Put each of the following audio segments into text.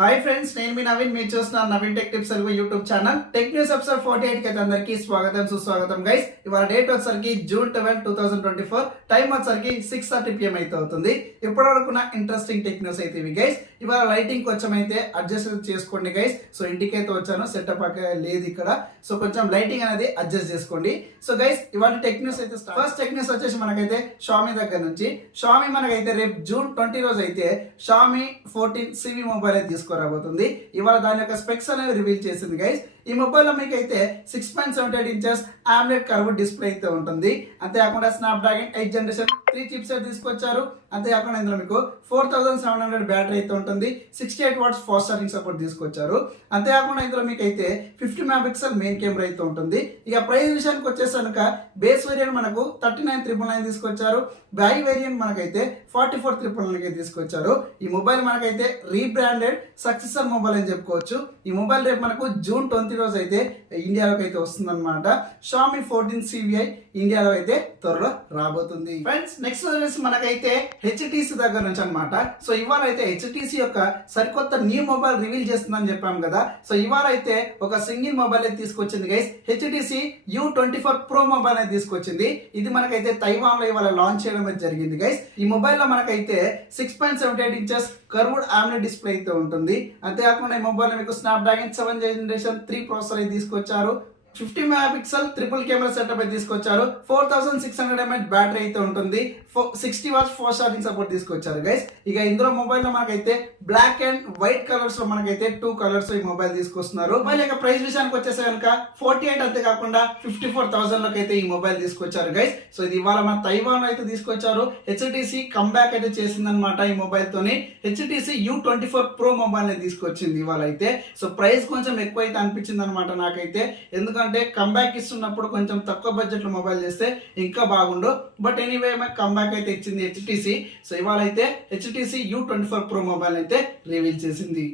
Hi friends, నేను మీ నవీన్. మీరు చూస్తున్నారు Naveen tech tips Telugu YouTube channel. Tech news episode 48 కి అయితే అందరికీ స్వాగతం సుస్వాగతం గైస్. ఇవాళ డేట్ వచ్చేసరికి జూన్ 12, 2024. టైం వచ్చేసరికి 6:30 PM అయితే అవుతుంది. ఇప్పటివరకున్న ఇంట్రెస్టింగ్ టెక్ న్యూస్ అయితే ఇవి గైస్. ఇవాళ లైటింగ్ కొంచెం అయితే అడ్జస్ట్ చేసుకోండి గైస్. సో ఇంటికి అయితే వచ్చాను, సెటప్ లేదు ఇక్కడ. సో కొంచెం లైటింగ్ అనేది అడ్జస్ట్ చేసుకోండి. సో గైస్, ఇవాళ టెక్ న్యూస్ అయితే ఫస్ట్ టెక్ న్యూస్ వచ్చేసి మనకైతే షామీ దగ్గర నుంచి. షామీ మనకైతే రేపు జూన్ 20 రోజు అయితే షామీ 14 CV మొబైల్ అయితే తీసుకురాబోతుంది. ఇవాళ దాని యొక్క స్పెక్స్ అనేవి రివీల్ చేసింది గైస్. ఈ మొబైల్ లో మీకు అయితే 6.78 ఇంచెస్ AMOLED కర్వ్ డిస్ప్లే అయితే ఉంటుంది. అంతేకాకుండా స్నాప్డ్రాగన్ 8th జనరేషన్ 3 చిప్స్ అయితే తీసుకొచ్చారు. అంతేకాకుండా ఇందులో మీకు 4700 బ్యాటరీ అయితే ఉంటుంది. 68 వాట్స్ ఫాస్ట్ ఛార్జింగ్ సపోర్ట్ తీసుకొచ్చారు. అంతేకాకుండా ఇందులో మీకు అయితే 50 మెగాపిక్సెల్ మెయిన్ కెమెరా అయితే ఉంటుంది. ఇక ప్రైస్ విషయానికి వచ్చేసరికి బేస్ వేరియంట్ మనకు 39,999 తీసుకొచ్చారు. బై వేరియంట్ మనకైతే 44,999 తీసుకొచ్చారు. ఈ మొబైల్ మనకైతే రీబ్రాండెడ్ సక్సెసర్ మొబైల్ అని చెప్పుకోవచ్చు. ఈ మొబైల్ రేపు మనకు జూన్ 20 రోజు అయితే ఇండియాలోకి అయితే వస్తుంది అనమాట. షామీ 14 CVI ఇండియాలో అయితే త్వరలో రాబోతుంది. ఫ్రెండ్స్, నెక్స్ట్ వచ్చేసి మనకైతే HTC దగ్గర నుంచి అనమాట. సో ఇవాళ అయితే HTC యొక్క సరికొత్త న్యూ మొబైల్ రివీల్ చేస్తుందని చెప్పాం కదా. సో ఇవాళ అయితే ఒక సింగిల్ మొబైల్ అయితే తీసుకొచ్చింది guys. HTC U24 Pro mobile అయితే తీసుకొచ్చింది. ఇది మనకైతే తైవాన్ లో ఇవాళ లాంచ్ చేయడం అయితే జరిగింది గైస్. ఈ మొబైల్ లో మనకైతే 6.78 ఇంచెస్ కర్వ్డ్ AMOLED డిస్ప్లే అయితే ఉంటుంది. అంతేకాకుండా ఈ మొబైల్ మీకు స్నాప్డ్రాగన్ 7th జనరేషన్ 3 ప్రాసెసర్ అయితే తీసుకొచ్చారు. 50 మెగాపిక్సెల్ ట్రిపుల్ కెమెరా సెటప్ అయితే తీసుకొచ్చారు. 4600 mAh బ్యాటరీ అయితే ఉంటుంది. 60 వాట్స్ ఫాస్ట్ ఛార్జింగ్ సపోర్ట్ తీసుకొచ్చారు గైస్. ఇక ఇందులో మొబైల్ లో మనకైతే బ్లాక్ అండ్ వైట్ కలర్స్ లో మనకైతే 2 కలర్స్ ఈ మొబైల్ తీసుకొస్తున్నారు. మొబైల్ యొక్క ప్రైస్ విషయానికి వచ్చేసి కనుక 48 అంతేకాకుండా 54,000 లోకి అయితే ఈ మొబైల్ తీసుకొచ్చారు గైస్. సో ఇది ఇవాళ మన తైవాన్ అయితే తీసుకొచ్చారు. HTC కంబ్యాక్ అయితే చేసిందనమాట ఈ మొబైల్ తోని. HTC U24 Pro మొబైల్ ని తీసుకొచ్చింది ఇవాళ అయితే. సో ప్రైస్ కొంచెం ఎక్కువ అయితే అనిపించింది అనమాట నాకైతే. ఎందుకంటే కంబ్యాక్ ఇస్తున్నప్పుడు కొంచెం తక్కువ బడ్జెట్ లో మొబైల్ చేస్తే ఇంకా బాగుండు. బట్ ఎనీవే కంబ్యాక్ అయితే ఇచ్చింది HTC. సో ఇవాళ అయితే HTC U24 Pro మొబైల్ అయితే రివీల్ చేసింది.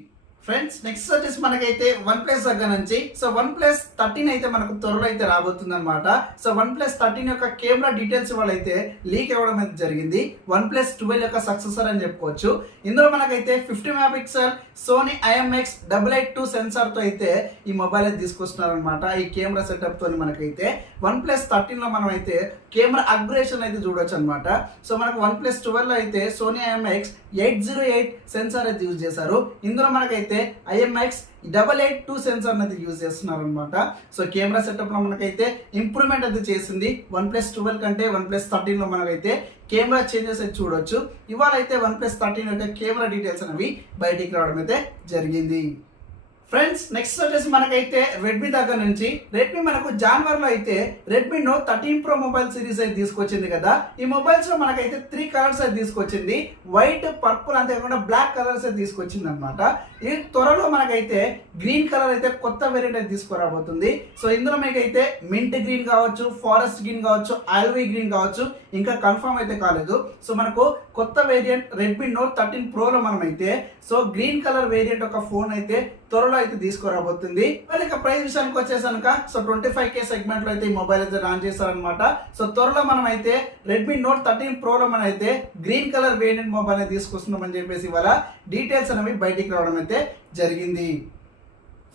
ఫ్రెండ్స్, నెక్స్ట్ వచ్చేసి మనకైతే OnePlus దగ్గర నుంచి. సో OnePlus 13 అయితే మనకు త్వరలో అయితే రాబోతుంది అనమాట. సో OnePlus 13 యొక్క కెమెరా డీటెయిల్స్ వాళ్ళైతే లీక్ అవ్వడం అయితే జరిగింది. OnePlus 12 యొక్క సక్సెసర్ అని చెప్పుకోవచ్చు. ఇందులో మనకైతే 50 మెగాపిక్సెల్ సోనీ IMX882 సెన్సార్ తో అయితే ఈ మొబైల్ అయితే తీసుకొస్తున్నారు అనమాట. ఈ కెమెరా సెటప్ తోని మనకైతే OnePlus 13 లో మనం అయితే కెమెరా అప్గ్రేడేషన్ అయితే చూడొచ్చు అనమాట. సో మనకు OnePlus 12 లో అయితే సోనీ IMX808 సెన్సార్ అయితే యూజ్ చేశారు. ఇందులో మనకైతే IMX882 సెన్సార్ అయితే యూజ్ చేస్తున్నారు అనమాట. సో కెమెరా సెటప్ లో మనకైతే ఇంప్రూవ్మెంట్ అయితే చేసింది. OnePlus 12 కంటే OnePlus 13 లో మనకైతే కెమెరా చేంజెస్ అయితే చూడొచ్చు. ఇవాళ అయితే OnePlus 13 యొక్క కెమెరా డీటెయిల్స్ అనేవి బయటికి రావడం అయితే జరిగింది. ఫ్రెండ్స్, నెక్స్ట్ వచ్చేసి మనకైతే రెడ్మీ దగ్గర నుంచి. రెడ్మీ మనకు జనవరిలో అయితే Redmi note 13 Pro mobile series అయితే తీసుకొచ్చింది కదా. ఈ మొబైల్స్ లో మనకైతే 3 కలర్స్ అయితే తీసుకొచ్చింది. వైట్, పర్పుల్, అంతేకాకుండా బ్లాక్ కలర్స్ అయితే తీసుకొచ్చింది అనమాట. ఈ త్వరలో మనకైతే గ్రీన్ కలర్ అయితే కొత్త వేరియంట్ అయితే తీసుకురాబోతుంది. సో ఇందులో మీకైతే మింట్ గ్రీన్ కావచ్చు, ఫారెస్ట్ గ్రీన్ కావచ్చు, ఆల్వీ గ్రీన్ కావచ్చు, ఇంకా కన్ఫర్మ్ అయితే కాలేదు. సో మనకు కొత్త వేరియంట్ రెడ్మీ నోట్ 13 Pro లో మనమైతే సో గ్రీన్ కలర్ వేరియంట్ ఒక ఫోన్ అయితే త్వరలో అయితే తీసుకురాబోతుంది. ఇక ప్రైస్ విషయానికి వచ్చేసనుక సో 25K సెగ్మెంట్ లో అయితే ఈ మొబైల్ అయితే లాంచ్ చేస్తారనమాట. సో త్వరలో మనం అయితే రెడ్మీ నోట్ 13 Pro లో మనం అయితే గ్రీన్ కలర్ వేరియంట్ మొబైల్ అయితే తీసుకొస్తున్నామని చెప్పేసి ఇవాళ డీటెయిల్స్ అనేవి బయటికి రావడం అయితే జరిగింది.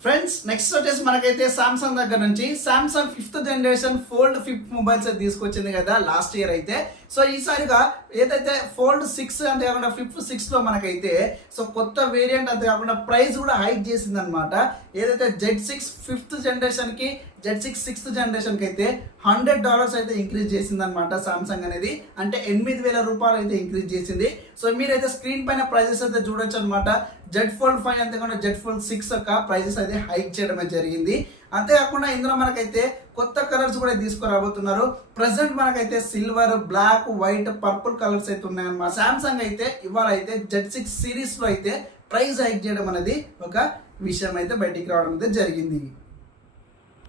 ఫ్రెండ్స్, నెక్స్ట్ వచ్చేసి మనకైతే సామ్సంగ్ దగ్గర నుంచి. Samsung 5th generation fold 5 mobiles అయితే తీసుకొచ్చింది కదా లాస్ట్ ఇయర్ అయితే. సో ఈసారిగా ఏదైతే ఫోల్డ్ 6 అంతేకాకుండా ఫిఫ్త్ 6 లో మనకైతే సో కొత్త వేరియంట్ అంతేకాకుండా ప్రైస్ కూడా హైక్ చేసింది అనమాట. ఏదైతే Z6 5th జనరేషన్ కి Z6 6th జనరేషన్ కి అయితే $100 అయితే ఇంక్రీజ్ చేసింది అనమాట సామ్సంగ్ అనేది. అంటే 8,000 రూపాయలు అయితే ఇంక్రీజ్ చేసింది. సో మీరైతే స్క్రీన్ పైన ప్రైజెస్ అయితే చూడొచ్చు అనమాట. Z Fold 5 అంతేకాకుండా Z Fold 6 యొక్క ప్రైజెస్ అయితే హైక్ చేయడమే జరిగింది. అంతేకాకుండా ఇందులో మనకైతే కొత్త కలర్స్ కూడా తీసుకురాబోతున్నారు. ప్రెసెంట్ మనకైతే silver, black, white, purple colours అయితే ఉన్నాయన్నమాట. సామ్సంగ్ అయితే ఇవాళ అయితే Z6 సిరీస్ లో అయితే ప్రైస్ హైక్ చేయడం అనేది ఒక విషయం అయితే బయటికి రావడం అయితే జరిగింది.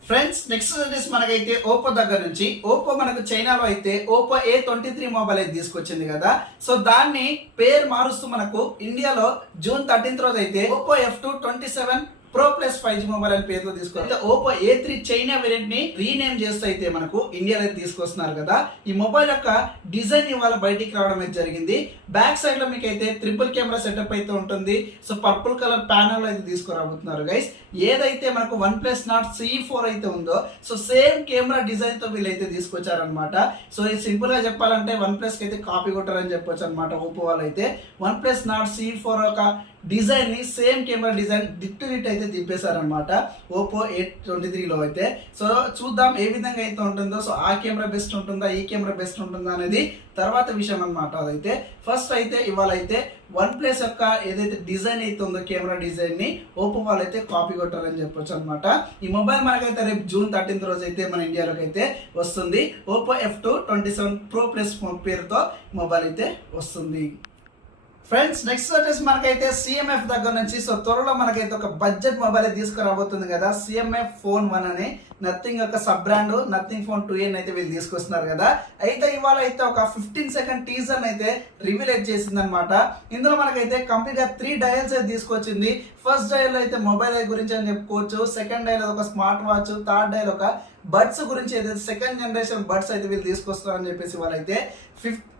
ఫ్రెండ్స్, నెక్స్ట్ వచ్చేసి మనకైతే ఓప్పో దగ్గర నుంచి. ఓప్పో మనకు చైనాలో అయితే ఓప్పో A23 మొబైల్ అయితే తీసుకొచ్చింది కదా. సో దాన్ని పేరు మారుస్తూ మనకు ఇండియాలో జూన్ 13 రోజు అయితే Oppo F2 27 pro plus 5G mobile అని పేరుతో తీసుకొస్తే ఓపో A3 చైనా వేరియంట్ ని రీనేమ్ చేస్తూ అయితే మనకు ఇండియాలో తీసుకొస్తున్నారు కదా. ఈ మొబైల్ యొక్క డిజైన్ ఇవాళ బయటికి రావడం అయితే జరిగింది. బ్యాక్ సైడ్ లో మీకు అయితే ట్రిపుల్ కెమెరా సెటప్ అయితే ఉంటుంది. సో పర్పుల్ కలర్ ప్యానల్ అయితే తీసుకురాబోతున్నారు గైస్. ఏదైతే మనకు OnePlus Nord CE4 అయితే ఉందో సో సేమ్ కెమెరా డిజైన్ తో వీళ్ళైతే తీసుకొచ్చారనమాట. సో ఇది సింపుల్ గా చెప్పాలంటే OnePlus కి అయితే కాపీ కొట్టారని చెప్పొచ్చు అనమాట. ఓపో వాళ్ళు అయితే OnePlus Nord CE4 యొక్క డిజైన్ ని సేమ్ కెమెరా డిజైన్ డిట్ అయితే దింపేశారనమాట ఓపో A23లో అయితే. సో చూద్దాం ఏ విధంగా అయితే ఉంటుందో. సో ఆ కెమెరా బెస్ట్ ఉంటుందా, ఈ కెమెరా బెస్ట్ ఉంటుందా అనేది తర్వాత విషయం అనమాట. అదైతే ఫస్ట్ అయితే ఇవాళ అయితే OnePlus యొక్క ఏదైతే డిజైన్ అయితే ఉందో కెమెరా డిజైన్ ని ఓపో వాళ్ళు అయితే కాపీ కొట్టారని చెప్పొచ్చు అనమాట. ఈ మొబైల్ మనకైతే రేపు June 13 రోజు అయితే మన ఇండియాలోకి అయితే వస్తుంది. ఓపో F2 27 Pro Plus పేరుతో మొబైల్ అయితే వస్తుంది. ఫ్రెండ్స్ నెక్స్ట్ వచ్చేసి మనకైతే CMF దగ్గర నుంచి సో త్వరలో మనకైతే ఒక బడ్జెట్ మొబైల్ తీసుకురాబోతుంది కదా. CMF Phone 1 అని నథింగ్ యొక్క sub brand nothing phone 2N అయితే వీళ్ళు తీసుకొస్తున్నారు కదా. అయితే ఇవాళ అయితే ఒక 15 సెకండ్ టీజర్ అయితే రివీల్ అయితే చేసింది అనమాట. ఇందులో మనకైతే కంప్లీట్ గా 3 డయల్స్ అయితే తీసుకొచ్చింది. ఫస్ట్ డయల్ అయితే మొబైల్ గురించి అని చెప్పుకోవచ్చు, సెకండ్ డయల్ ఒక స్మార్ట్ వాచ్, థర్డ్ డయల్ ఒక బడ్స్ గురించి ఏదైతే సెకండ్ జనరేషన్ బడ్స్ అయితే వీళ్ళు తీసుకొస్తారని చెప్పేసి వాళ్ళైతే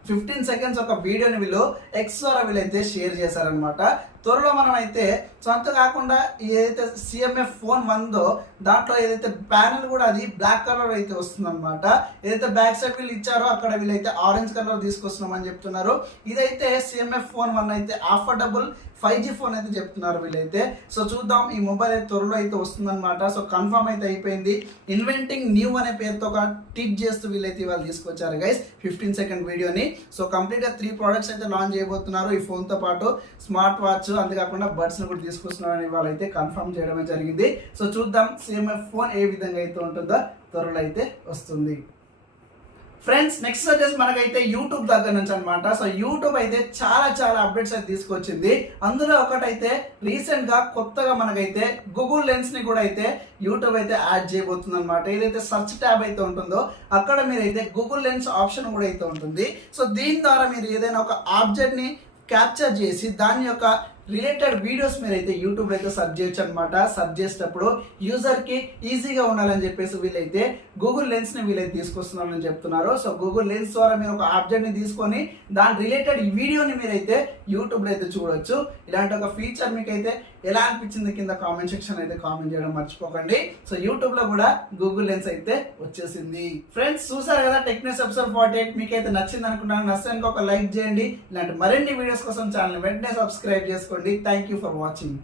15 సెకండ్స్ ఒక వీడియోని వీళ్ళు ఎక్స్ ద్వారా వీళ్ళైతే షేర్ చేశారనమాట. త్వరలో మనం అయితే సొంత కాకుండా ఏదైతే CMF Phone 1 దాంట్లో ఏదైతే ప్యానల్ కూడా అది బ్లాక్ కలర్ అయితే వస్తుంది అనమాట. ఏదైతే బ్యాక్ సైడ్ వీళ్ళు ఇచ్చారో అక్కడ వీళ్ళైతే ఆరెంజ్ కలర్ తీసుకొస్తున్నాం అని చెప్తున్నారు. ఇదైతే CMF Phone 1 అయితే అఫోర్డబుల్ 5G ఫోన్ అయితే చెప్తున్నారు వీళ్ళైతే. సో చూద్దాం ఈ మొబైల్ అయితే త్వరలో అయితే వస్తుందన్నమాట. సో కన్ఫర్మ్ అయితే అయిపోయింది. ఇన్వెంటింగ్ న్యూ అనే పేరుతో ఒక ట్వీట్ చేస్తూ వీళ్ళైతే వాళ్ళు తీసుకొచ్చారు గైస్ 15 సెకండ్ వీడియోని. సో కంప్లీట్ గా 3 ప్రోడక్ట్స్ అయితే లాంచ్ చేయబోతున్నారు ఈ ఫోన్ తో పాటు. స్మార్ట్ వాచ్ అంతేకాకుండా బడ్స్ ని కూడా తీసుకొస్తున్నారని వాళ్ళైతే కన్ఫర్మ్ చేయడమే జరిగింది. సో చూద్దాం CMF ఫోన్ ఏ విధంగా అయితే ఉంటుందో త్వరలో అయితే వస్తుంది. ఫ్రెండ్స్ నెక్స్ట్ వచ్చేసి మనకైతే యూట్యూబ్ దగ్గర నుంచి అనమాట. సో యూట్యూబ్ అయితే చాలా అప్డేట్స్ అయితే తీసుకొచ్చింది. అందులో ఒకటైతే రీసెంట్ గా కొత్తగా మనకైతే గూగుల్ లెన్స్ ని కూడా అయితే యూట్యూబ్ అయితే యాడ్ చేయబోతుంది అనమాట. ఏదైతే సెర్చ్ ట్యాబ్ అయితే ఉంటుందో అక్కడ మీరైతే గూగుల్ లెన్స్ ఆప్షన్ కూడా అయితే ఉంటుంది. సో దీని ద్వారా మీరు ఏదైనా ఒక ఆబ్జెక్ట్ ని క్యాప్చర్ చేసి దాని యొక్క రిలేటెడ్ వీడియోస్ మీరు అయితే యూట్యూబ్ అయితే సెర్చ్ చేయొచ్చు అనమాట. సెర్చ్ చేసేటప్పుడు యూజర్ కి ఈజీగా ఉండాలని చెప్పేసి వీళ్ళైతే గూగుల్ లెన్స్ ని వీళ్ళైతే తీసుకొస్తున్నారని చెప్తున్నారు. సో గూగుల్ లెన్స్ ద్వారా మీరు ఒక ఆబ్జెక్ట్ ని తీసుకొని దాని రిలేటెడ్ వీడియోని మీరైతే యూట్యూబ్ లో అయితే చూడొచ్చు. ఇలాంటి ఒక ఫీచర్ మీకు అయితే ఎలా అనిపించింది కింద కామెంట్ సెక్షన్ అయితే కామెంట్ చేయడం మర్చిపోకండి. సో యూట్యూబ్ లో కూడా గూగుల్ లెన్స్ అయితే వచ్చేసింది. ఫ్రెండ్స్ చూసారు కదా టెక్నిక్స్ ఎపిసోడ్ 48 మీకైతే నచ్చింది అనుకుంటున్నాను. నచ్చితే ఒక లైక్ చేయండి. ఇలాంటి మరిన్ని వీడియోస్ కోసం ఛానల్ వెంటనే సబ్స్క్రైబ్ చేసుకోండి. Thank you for watching.